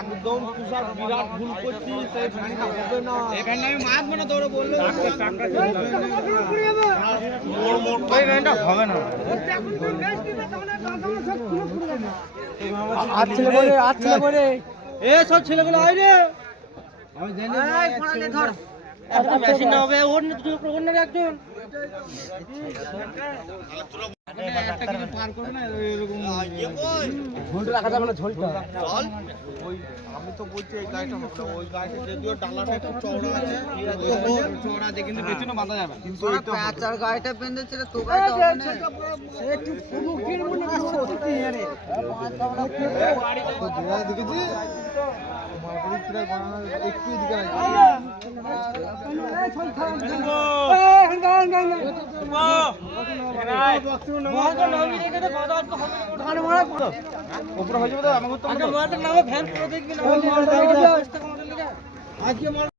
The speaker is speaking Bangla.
একদম তুষার বিরাট ভুল করছিস, সেই ভ্যানটা হবে না। এই ভ্যানটা আমি মারবো না, তোরে বললে ওই ভ্যানটা হবে না। আর ছেলে করে এ সব ছেলেগুলো আয় রে, আমি জানি ধর একটা মেশিন না হবে, ওর ওর নেবে একজন একটা কিছু পার করবে না, এরকম ঝোলটা রাখা যাবে না। ঝোলটা ওই আমি তো বলছি এই গাড়িটা হবে না, ওই গাড়িটা যদিও ডালাটা একটু চওড়া আছে, চওড়া আছে কিন্তু পেছনে বাঁধা যাবে, কিন্তু ওই তো প্যাচার গাড়িটা বেঁধেছে তো গাড়িটা হবে না একটু পুরুকের মনে সত্যি আরে তো ধোয়া দেখেছি মারপুরি প্রায় বানানো একটু দিকে আছে উপরে হয়ে যাবে তো আমাকে তো